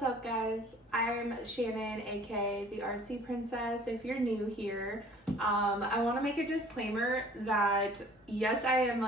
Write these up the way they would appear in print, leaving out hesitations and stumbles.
What's up, guys? I'm Shannon, aka the RC Princess. If you're new here, I want to make a disclaimer that yes, I am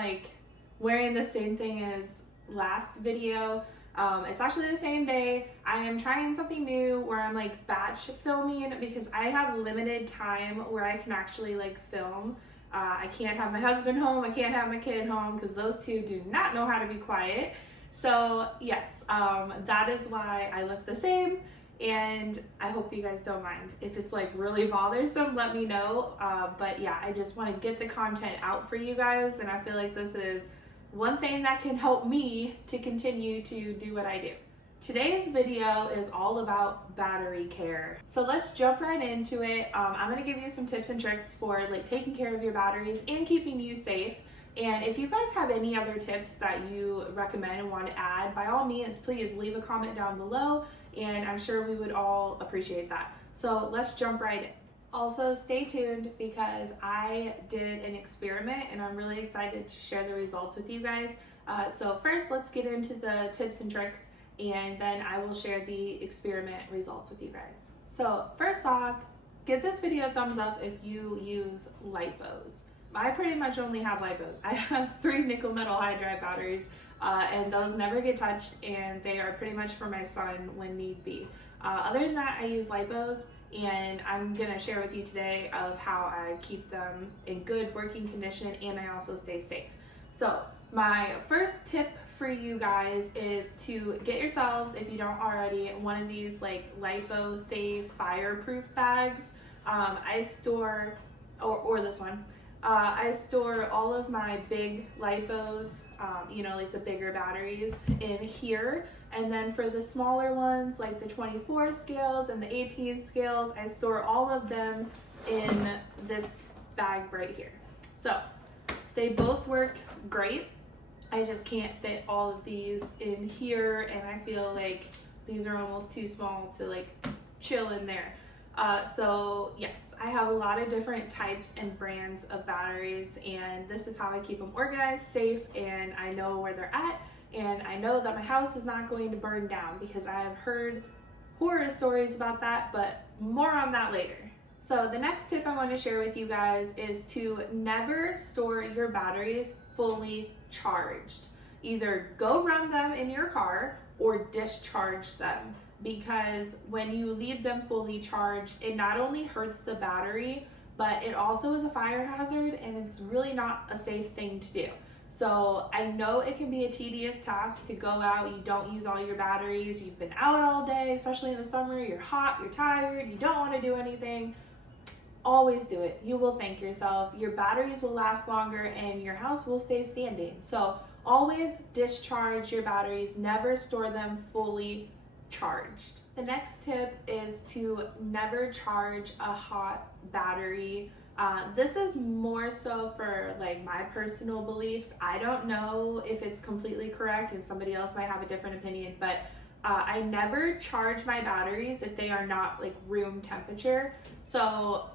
wearing the same thing as last video. It's actually the same day. I am trying something new where I'm batch filming because I have limited time where I can actually film. I can't have my husband home, I can't have my kid home because those two do not know how to be quiet. So yes, that is why I look the same, and I hope you guys don't mind. If it's really bothersome, let me know. But yeah, I just want to get the content out for you guys, and I feel like this is one thing that can help me to continue to do what I do. Today's video is all about battery care. So let's jump right into it. I'm gonna give you some tips and tricks for taking care of your batteries and keeping you safe. And if you guys have any other tips that you recommend and want to add, by all means, please leave a comment down below, and I'm sure we would all appreciate that. So let's jump right in. Also, stay tuned because I did an experiment and I'm really excited to share the results with you guys. So first, let's get into the tips and tricks, and then I will share the experiment results with you guys. So first off, give this video a thumbs up if you use Lipos. I pretty much only have Lipos. I have 3 nickel metal hydride batteries, and those never get touched, and they are pretty much for my son when need be. Other than that, I use Lipos, and I'm gonna share with you today of how I keep them in good working condition, and I also stay safe. So my first tip for you guys is to get yourselves, if you don't already, one of these Lipo Safe fireproof bags. I store, or this one. I store all of my big Lipos, the bigger batteries in here. And then for the smaller ones, like the 24 scales and the 18 scales, I store all of them in this bag right here. So they both work great. I just can't fit all of these in here, and I feel like these are almost too small to chill in there. So yes, I have a lot of different types and brands of batteries, and this is how I keep them organized, safe, and I know where they're at, and I know that my house is not going to burn down because I have heard horror stories about that, but more on that later. So the next tip I want to share with you guys is to never store your batteries fully charged. Either go run them in your car or discharge them, because when you leave them fully charged, it not only hurts the battery, but it also is a fire hazard, and it's really not a safe thing to do. So I know it can be a tedious task to go out, you don't use all your batteries, you've been out all day, especially in the summer, you're hot, you're tired, you don't want to do anything. Always do it. You will thank yourself. Your batteries will last longer and your house will stay standing. So always discharge your batteries, never store them fully charged. The next tip is to never charge a hot battery. This is more so for my personal beliefs. I don't know if it's completely correct, and somebody else might have a different opinion, but I never charge my batteries if they are not room temperature. So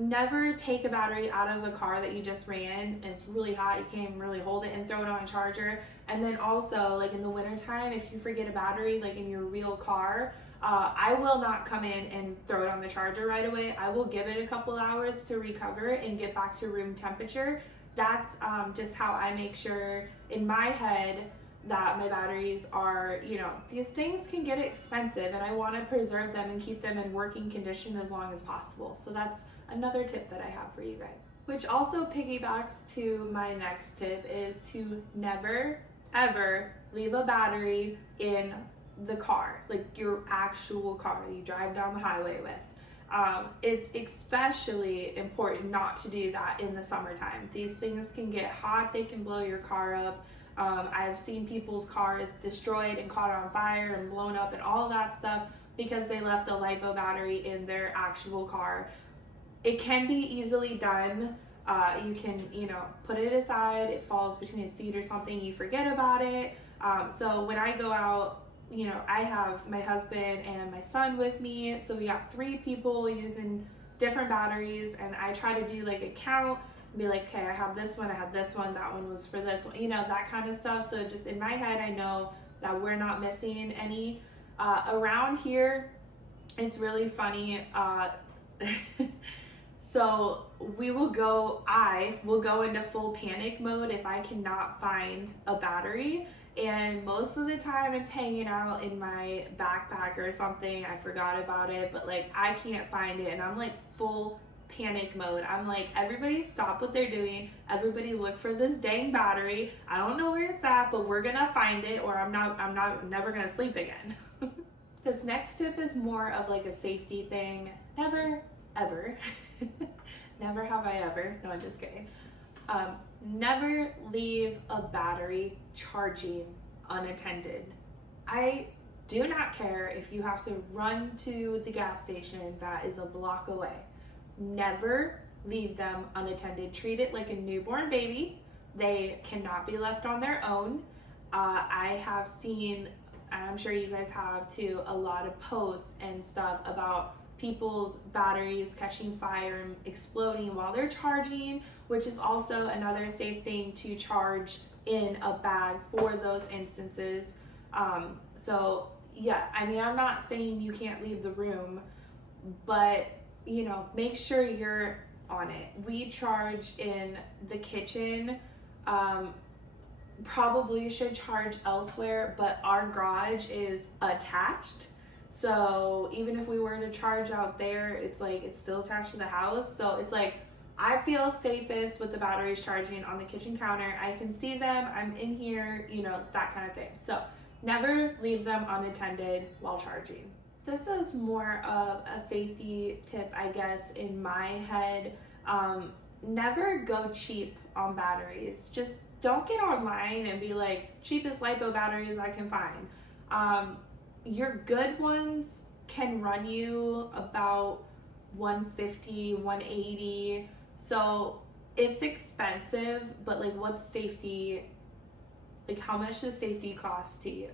never take a battery out of a car that you just ran and it's really hot, you can't even really hold it, and throw it on a charger. And then also in the winter time, if you forget a battery in your real car, I will not come in and throw it on the charger right away. I will give it a couple hours to recover and get back to room temperature. That's just how I make sure in my head that my batteries are, these things can get expensive, and I want to preserve them and keep them in working condition as long as possible. So that's another tip that I have for you guys. Which also piggybacks to my next tip, is to never, ever leave a battery in the car, your actual car that you drive down the highway with. It's especially important not to do that in the summertime. These things can get hot, they can blow your car up. I've seen people's cars destroyed and caught on fire and blown up and all that stuff because they left a Lipo battery in their actual car. It can be easily done. You can, put it aside, it falls between a seat or something, you forget about it. So when I go out, I have my husband and my son with me, so we got 3 people using different batteries, and I try to do a count, be okay, I have this one, that one was for this one, that kind of stuff. So just in my head, I know that we're not missing any. Around here, it's really funny. So I will go into full panic mode if I cannot find a battery. And most of the time it's hanging out in my backpack or something. I forgot about it, but like I can't find it and I'm like full panic mode. I'm like, everybody stop what they're doing. Everybody look for this dang battery. I don't know where it's at, but we're gonna find it or I'm never gonna sleep again. This next tip is more of like a safety thing. Never, ever, never have I ever, no, I'm just kidding. Never leave a battery charging unattended. I do not care if you have to run to the gas station that is a block away. Never leave them unattended. Treat it like a newborn baby. They cannot be left on their own. I have seen, I'm sure you guys have too, a lot of posts and stuff about people's batteries catching fire and exploding while they're charging, which is also another safe thing to charge in a bag for those instances. So yeah, I mean, I'm not saying you can't leave the room, but you know, make sure you're on it. We charge in the kitchen, probably should charge elsewhere, but our garage is attached. So even if we were to charge out there, it's like, it's still attached to the house. So it's like, I feel safest with the batteries charging on the kitchen counter. I can see them, I'm in here, you know, that kind of thing. So never leave them unattended while charging. This is more of a safety tip, I guess, in my head. Never go cheap on batteries. Just don't get online and be like, cheapest Lipo batteries I can find. Your good ones can run you about $150, $180. So it's expensive, but like, what's safety? Like, how much does safety cost to you?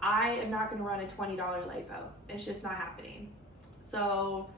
I am not going to run a $20 Lipo. It's just not happening. So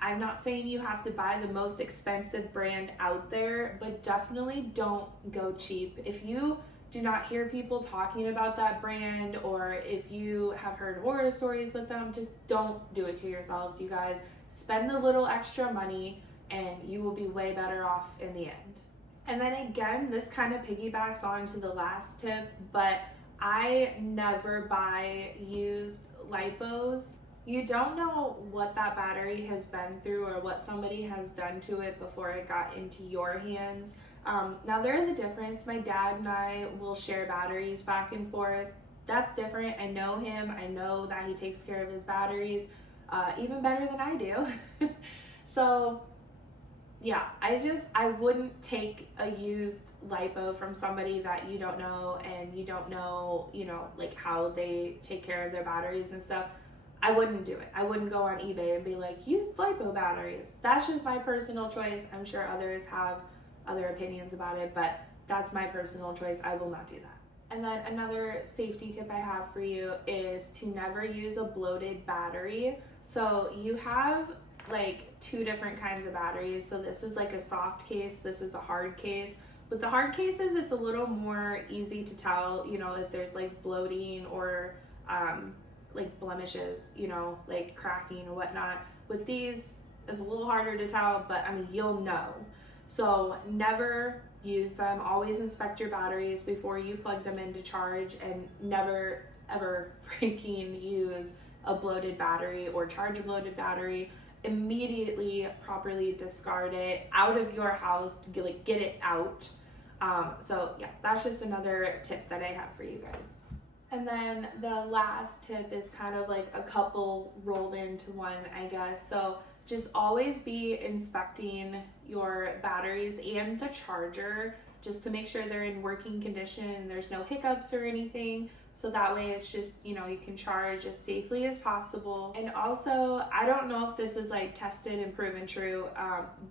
I'm not saying you have to buy the most expensive brand out there, but definitely don't go cheap. If you do not hear people talking about that brand, or if you have heard horror stories with them, just don't do it to yourselves, you guys. Spend a little extra money and you will be way better off in the end. And then again, this kind of piggybacks on to the last tip, but I never buy used Lipos. You don't know what that battery has been through or what somebody has done to it before it got into your hands. Now there is a difference. My dad and I will share batteries back and forth. That's different. I know him. I know that he takes care of his batteries even better than I do. So yeah, I wouldn't take a used Lipo from somebody that you don't know and you don't know, you know, like how they take care of their batteries and stuff. I wouldn't do it. I wouldn't go on eBay and be like, used Lipo batteries. That's just my personal choice. I'm sure others have other opinions about it, but that's my personal choice. I will not do that. And then another safety tip I have for you is to never use a bloated battery. So you have like two different kinds of batteries. So this is like a soft case, this is a hard case. With the hard cases, it's a little more easy to tell, you know, if there's like bloating or like blemishes, you know, like cracking or whatnot. With these, it's a little harder to tell, but I mean, you'll know. So never use them. Always inspect your batteries before you plug them in to charge, and never ever freaking use a bloated battery or charge a bloated battery. Immediately properly discard it out of your house, get it out. So yeah, that's just another tip that I have for you guys. And then the last tip is kind of like a couple rolled into one, I guess. So just always be inspecting your batteries and the charger just to make sure they're in working condition and there's no hiccups or anything. So that way it's just, you know, you can charge as safely as possible. And also, I don't know if this is like tested and proven true,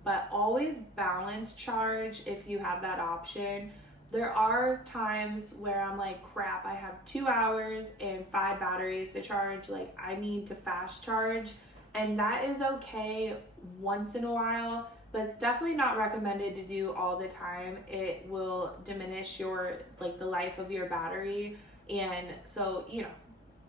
but always balance charge if you have that option. There are times where I'm like, crap, I have 2 hours and 5 batteries to charge. Like, I need to fast charge. And that is okay once in a while, but it's definitely not recommended to do all the time. It will diminish your, like, the life of your battery. And so, you know,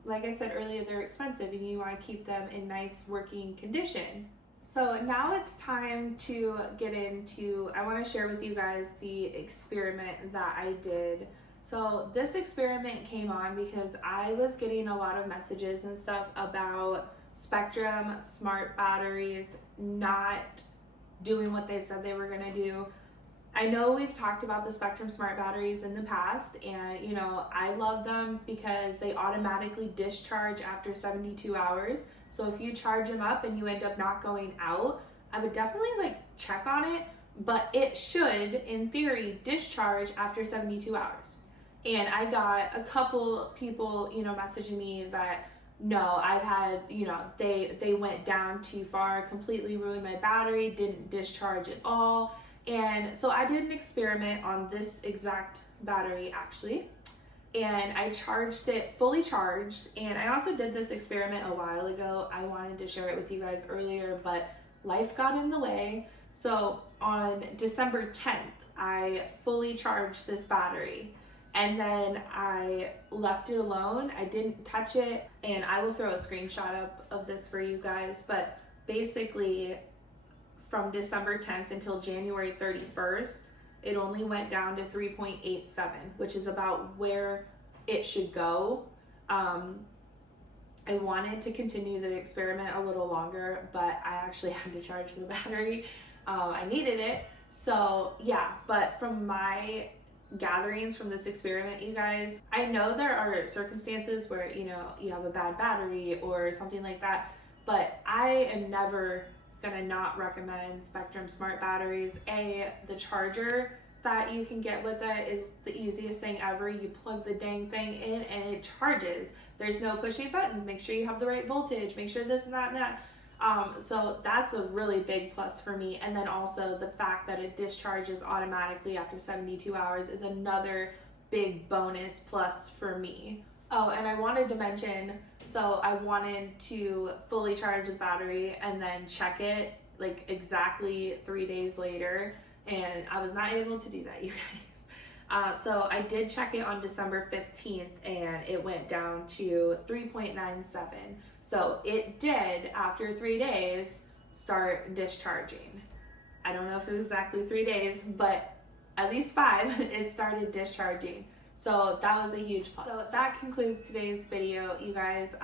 like I said earlier, they're expensive and you want to keep them in nice working condition. So now it's time to get into, I want to share with you guys the experiment that I did. So this experiment came on because I was getting a lot of messages and stuff about Spectrum smart batteries not doing what they said they were going to do. I know we've talked about the Spectrum smart batteries in the past, and you know, I love them because they automatically discharge after 72 hours. So if you charge them up and you end up not going out, I would definitely like check on it, but it should, in theory, discharge after 72 hours. And I got a couple people, you know, messaging me that no, I've had, you know, they went down too far, completely ruined my battery, didn't discharge at all. And so I did an experiment on this exact battery actually, and I charged it fully charged. And I also did this experiment a while ago. I wanted to share it with you guys earlier, but life got in the way. So on December 10th, I fully charged this battery, and then I left it alone. I didn't touch it, and I will throw a screenshot up of this for you guys. But basically, from December 10th until January 31st, it only went down to 3.87, which is about where it should go. I wanted to continue the experiment a little longer, but I actually had to charge the battery. I needed it. So yeah, but from my gatherings from this experiment, you guys, I know there are circumstances where, you know, you have a bad battery or something like that, but I am never gonna not recommend Spectrum smart batteries. The charger that you can get with it is the easiest thing ever. You plug the dang thing in and it charges. There's no pushing buttons. Make sure you have the right voltage, make sure this and that and that. So that's a really big plus for me. And then also the fact that it discharges automatically after 72 hours is another big bonus plus for me. Oh, and I wanted to mention, so I wanted to fully charge the battery and then check it like exactly 3 days later, and I was not able to do that, you guys. So I did check it on December 15th and it went down to 3.97. So it did, after 3 days, start discharging. I don't know if it was exactly 3 days, but at least 5, it started discharging. So that was a huge plus. So that concludes today's video, you guys.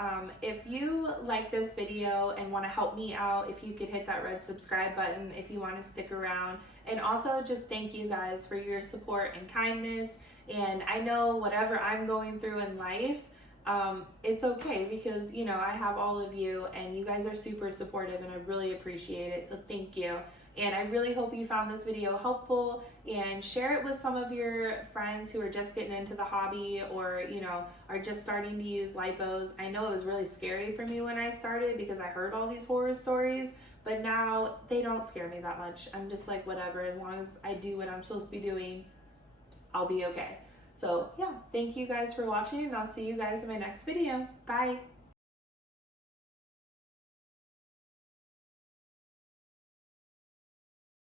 If you like this video and want to help me out, if you could hit that red subscribe button if you want to stick around. And also just thank you guys for your support and kindness. And I know whatever I'm going through in life, it's okay because, you know, I have all of you and you guys are super supportive and I really appreciate it. So thank you. And I really hope you found this video helpful, and share it with some of your friends who are just getting into the hobby or, you know, are just starting to use lipos. I know it was really scary for me when I started because I heard all these horror stories, but now they don't scare me that much. I'm just like, whatever, as long as I do what I'm supposed to be doing, I'll be okay. So yeah, thank you guys for watching, and I'll see you guys in my next video. Bye.